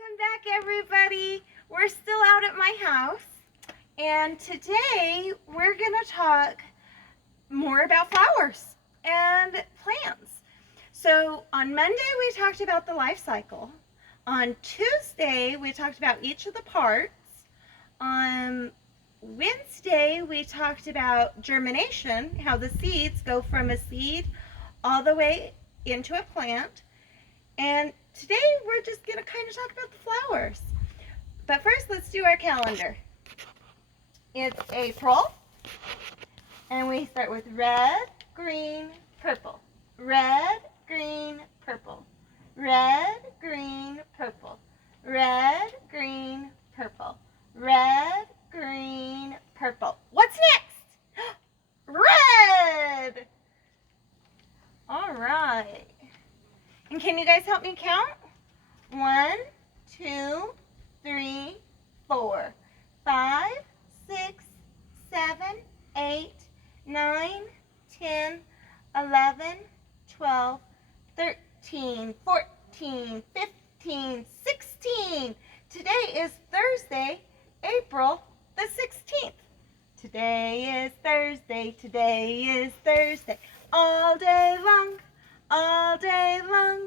Welcome back, everybody. We're still out at my house, and today we're going to talk more about flowers and plants. So on Monday we talked about the life cycle. On Tuesday we talked about each of the parts. On Wednesday we talked about germination, how the seeds go from a seed all the way into a plant. And today we're just going to kind of talk about the flowers. But first, let's do our calendar. It's April, and we start with red, green, purple. Red, green, purple. Red, green, purple. Red, green, purple. Red, green, purple. What's next? Red! All right. And can you guys help me count? 1, 2, 3, 4, 5, 6, 7, 8, 9, 10, 11, 12, 13, 14, 15, 16. Today is Thursday, April the 16th. Today is Thursday, today is Thursday. All day long. All day long,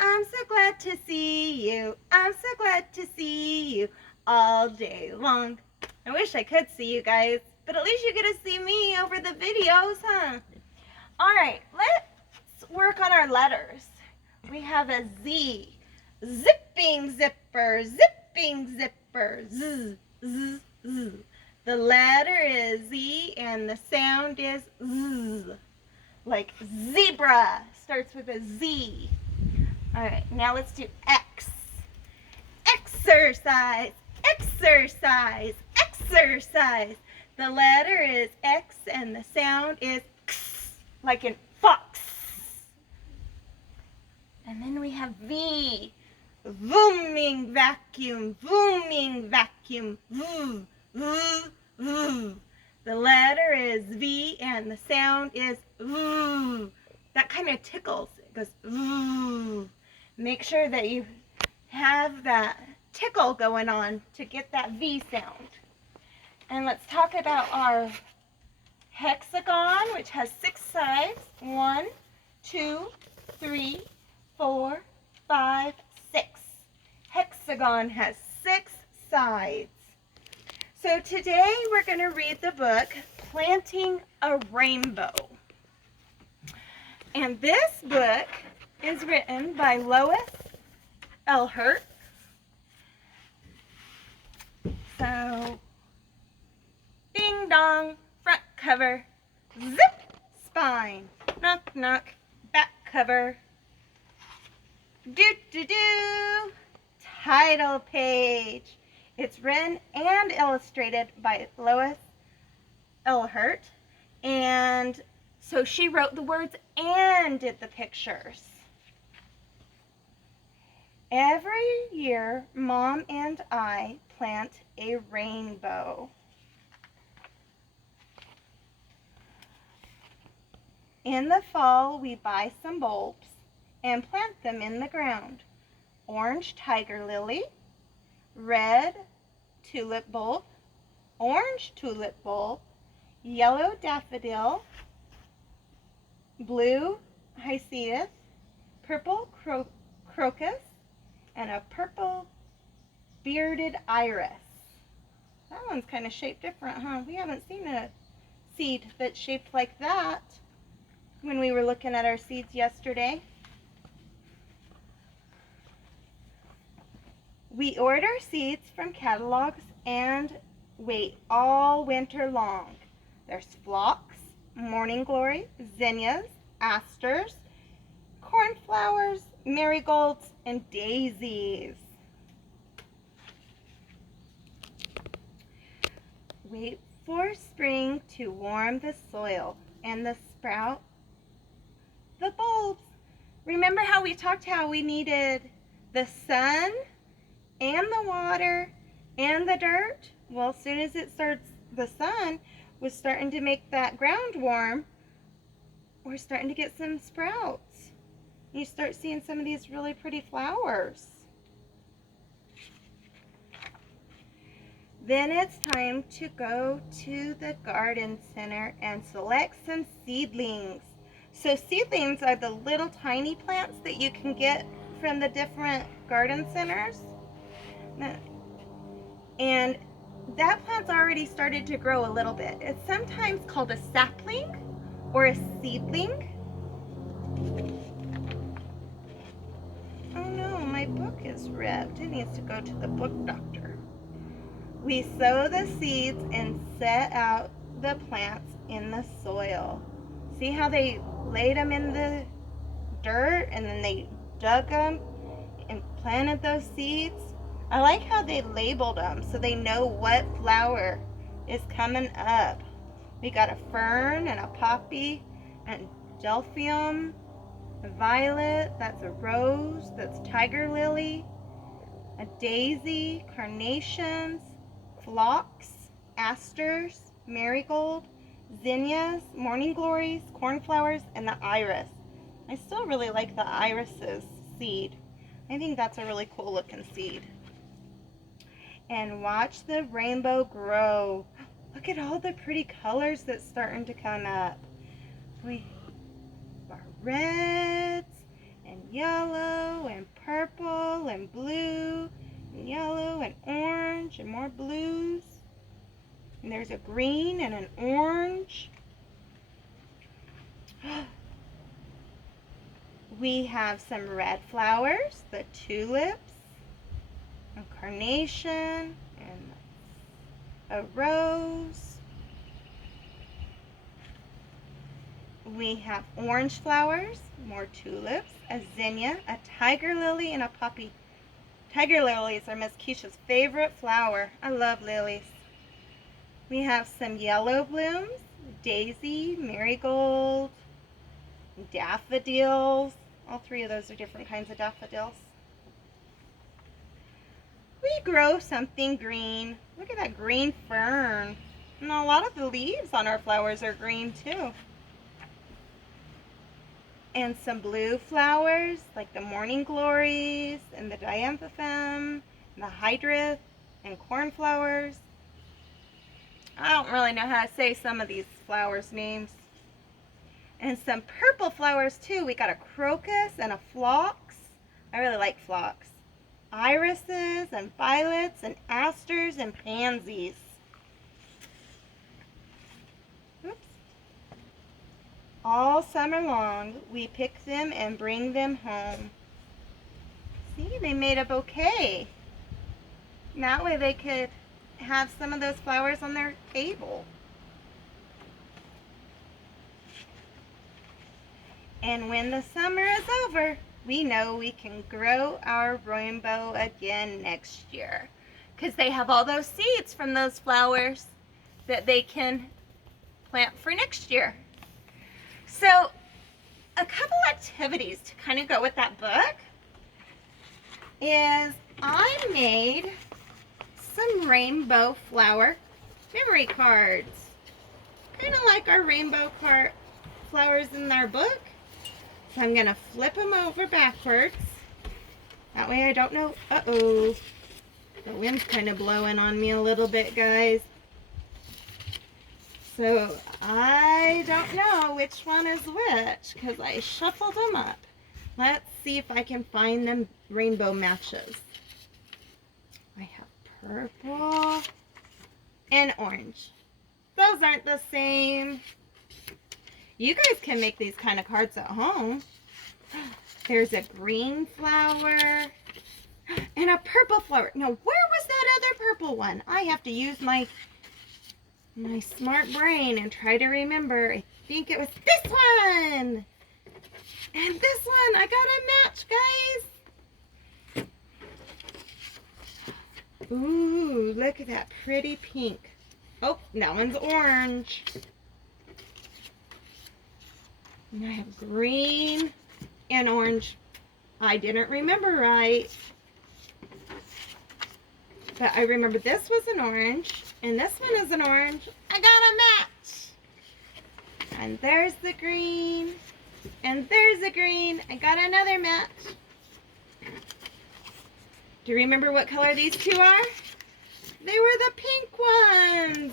I'm so glad to see you. I'm so glad to see you all day long. I wish I could see you guys, but at least you get to see me over the videos, huh? All right, let's work on our letters. We have a Z. Zipping zipper, zipping zipper, z, z, z. The letter is Z and the sound is Z. Like zebra starts with a Z. All right, now let's do X. Exercise, exercise, exercise. The letter is X and the sound is X, like in fox. And then we have V. Vooming vacuum, vooming vacuum, voo, voo, voo. The letter is V and the sound is ooh. That kind of tickles. It goes ooh. Make sure that you have that tickle going on to get that V sound. And let's talk about our hexagon, which has 6 sides. 1, 2, 3, 4, 5, 6. Hexagon has 6 sides. So today we're going to read the book, Planting a Rainbow. And this book is written by Lois Ehlert. So, ding dong, front cover, zip, spine, knock knock, back cover, do do do, title page. It's written and illustrated by Lois Ehlert, and so she wrote the words and did the pictures. Every year, Mom and I plant a rainbow. In the fall, we buy some bulbs and plant them in the ground. Orange tiger lily, red tulip bulb, orange tulip bulb, yellow daffodil, blue hyacinth, purple crocus, and a purple bearded iris. That one's kind of shaped different, huh? We haven't seen a seed that's shaped like that when we were looking at our seeds yesterday. We order seeds from catalogs and wait all winter long. There's phlox, morning glory, zinnias, asters, cornflowers, marigolds, and daisies. Wait for spring to warm the soil and the sprout the bulbs. Remember how we talked how we needed the sun and the water and the dirt? Well, as soon as it starts, the sun was starting to make that ground warm, we're starting to get some sprouts. You start seeing some of these really pretty flowers. Then it's time to go to the garden center and select some seedlings. So seedlings are the little tiny plants that you can get from the different garden centers. And that plant's already started to grow a little bit. It's sometimes called a sapling or a seedling. Oh no, my book is ripped. It needs to go to the book doctor. We sow the seeds and set out the plants in the soil. See how they laid them in the dirt and then they dug them and planted those seeds? I like how they labeled them so they know what flower is coming up. We got a fern and a poppy and delphium, a violet, that's a rose, that's tiger lily, a daisy, carnations, phlox, asters, marigold, zinnias, morning glories, cornflowers, and the iris. I still really like the iris's seed. I think that's a really cool looking seed. And watch the rainbow grow. Look at all the pretty colors that's starting to come up. We have reds and yellow and purple and blue and yellow and orange and more blues. And there's a green and an orange. We have some red flowers, the tulips, a carnation, and a rose. We have orange flowers, more tulips, a zinnia, a tiger lily, and a poppy. Tiger lilies are Miss Kisha's favorite flower. I love lilies. We have some yellow blooms, daisy, marigold, daffodils. All three of those are different kinds of daffodils. We grow something green. Look at that green fern. And a lot of the leaves on our flowers are green too. And some blue flowers like the morning glories and the dianthemum and the hydrith and cornflowers. I don't really know how to say some of these flowers' names. And some purple flowers too. We got a crocus and a phlox. I really like phlox. Irises and violets and asters and pansies. Oops. All summer long, we pick them and bring them home. See, they made a bouquet. And that way they could have some of those flowers on their table. And when the summer is over, we know we can grow our rainbow again next year, because they have all those seeds from those flowers that they can plant for next year. So a couple activities to kind of go with that book is I made some rainbow flower memory cards, kind of like our rainbow flowers in our book. So I'm going to flip them over backwards. That way I don't know. Uh-oh. The wind's kind of blowing on me a little bit, guys. So I don't know which one is which because I shuffled them up. Let's see if I can find them rainbow matches. I have purple and orange. Those aren't the same. You guys can make these kind of cards at home. There's a green flower and a purple flower. Now, where was that other purple one? I have to use my smart brain and try to remember. I think it was this one. And this one. I got a match, guys. Ooh, look at that pretty pink. Oh, that one's orange. And I have green and orange. I didn't remember right. But I remember this was an orange. And this one is an orange. I got a match. And there's the green. And there's the green. I got another match. Do you remember what color these two are? They were the pink ones.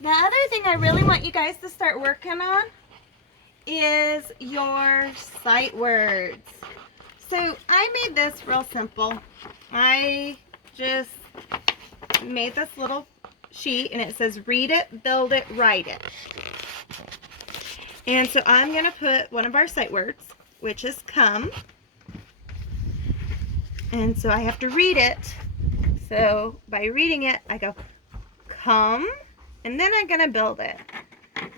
The other thing I really want you guys to start working on is your sight words. So I made this real simple. I just made this little sheet and it says read it, build it, write it. And so I'm going to put one of our sight words, which is come. And so I have to read it. So by reading it, I go come, and then I'm going to build it. And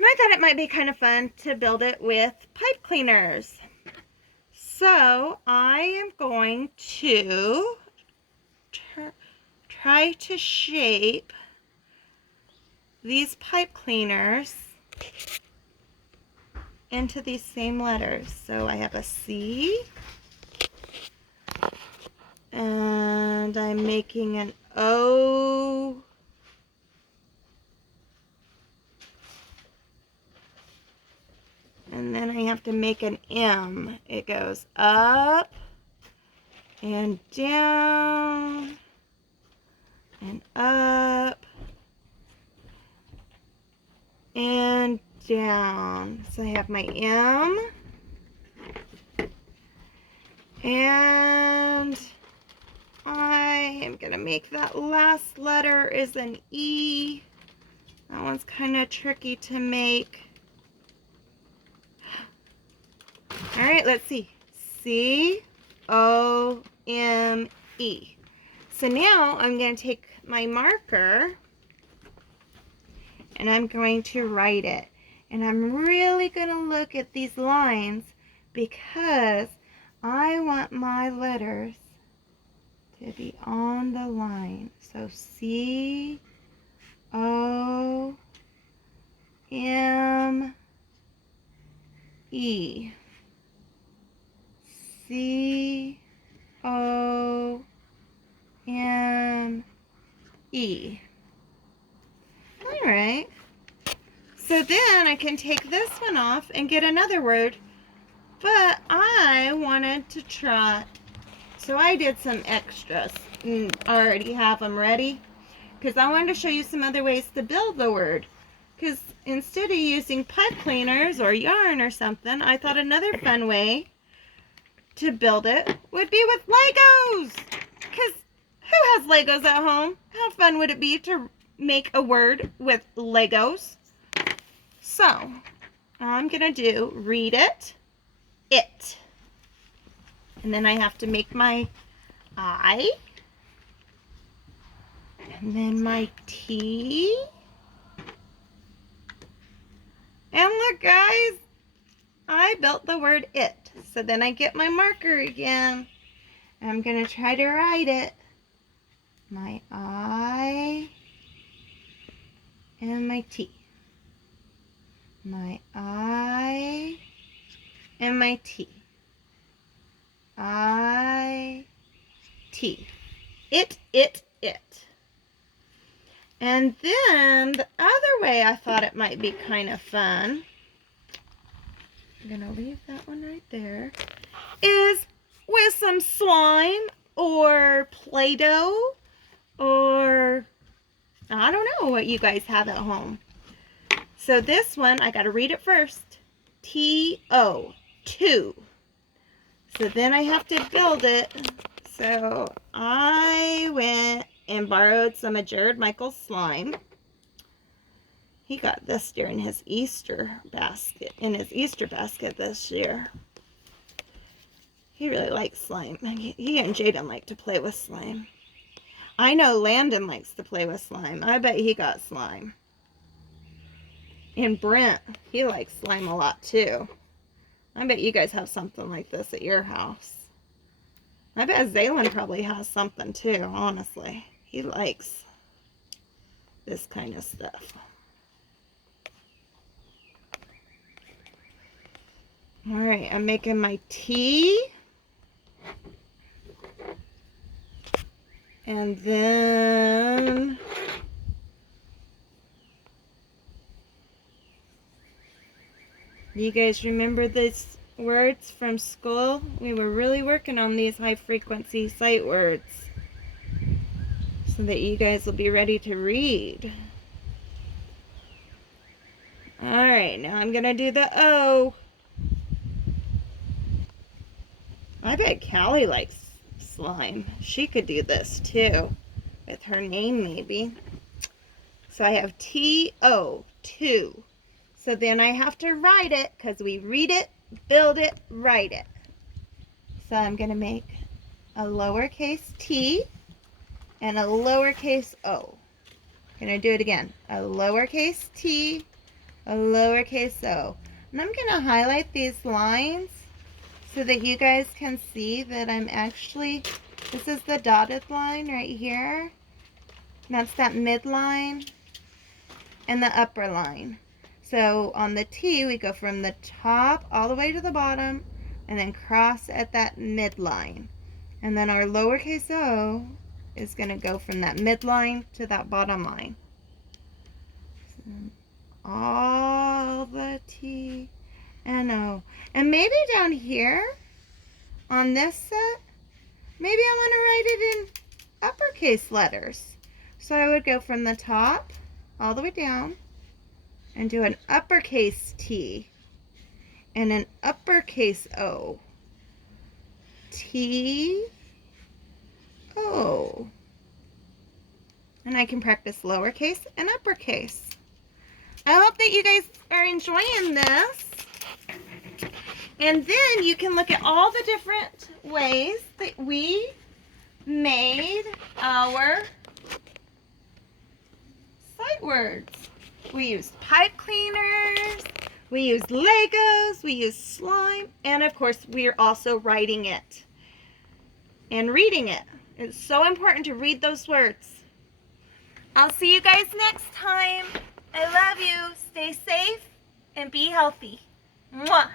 I thought it might be kind of fun to build it with pipe cleaners. So I am going to try to shape these pipe cleaners into these same letters. So I have a C, and I'm making an O, and then I have to make an M. It goes up and down and up and down. So I have my M, and I am going to make that last letter is an E. That one's kind of tricky to make. All right, let's see. C-O-M-E. So now I'm going to take my marker and I'm going to write it. And I'm really going to look at these lines because I want my letters to be on the line. So C-O-M-E. C-O-M-E. All right. So then I can take this one off and get another word, but I wanted to try, so I did some extras and already have them ready because I wanted to show you some other ways to build the word. Because instead of using pipe cleaners or yarn or something, I thought another fun way to build it would be with Legos. Because who has Legos at home? How fun would it be to make a word with Legos? So, I'm going to do read it, it. And then I have to make my I. And then my T. And look, guys, I built the word it. So then I get my marker again. I'm going to try to write it. My I and my T. My I and my T. I, T. It. And then the other way I thought it might be kind of fun, I'm going to leave that one right there, is with some slime or Play-Doh or I don't know what you guys have at home. So this one, I got to read it first. T-O, 2. So then I have to build it. So I went and borrowed some of Jared Michael's slime. He got this during his Easter basket, this year. He really likes slime. He and Jaden like to play with slime. I know Landon likes to play with slime. I bet he got slime. And Brent, he likes slime a lot too. I bet you guys have something like this at your house. I bet Zaylen probably has something too, honestly. He likes this kind of stuff. Alright, I'm making my tea. And then you guys remember these words from school? We were really working on these high frequency sight words. so that you guys will be ready to read. Alright, now I'm going to do the O. I bet Callie likes slime. She could do this too, with her name maybe. So I have T-O, 2. So then I have to write it, because we read it, build it, write it. So I'm going to make a lowercase t and a lowercase o. I'm going to do it again. A lowercase t, a lowercase o. And I'm going to highlight these lines so that you guys can see that I'm actually, this is the dotted line right here. That's that midline and the upper line. So on the T, we go from the top all the way to the bottom and then cross at that midline. And then our lowercase o is going to go from that midline to that bottom line. So all the T and O. And maybe down here on this set, maybe I want to write it in uppercase letters. So I would go from the top all the way down and do an uppercase T and an uppercase O. T, O. And I can practice lowercase and uppercase. I hope that you guys are enjoying this. And then you can look at all the different ways that we made our sight words. We used pipe cleaners, we used Legos, we used slime, and of course we are also writing it and reading it. It's so important to read those words. I'll see you guys next time. I love you. Stay safe and be healthy. Mwah.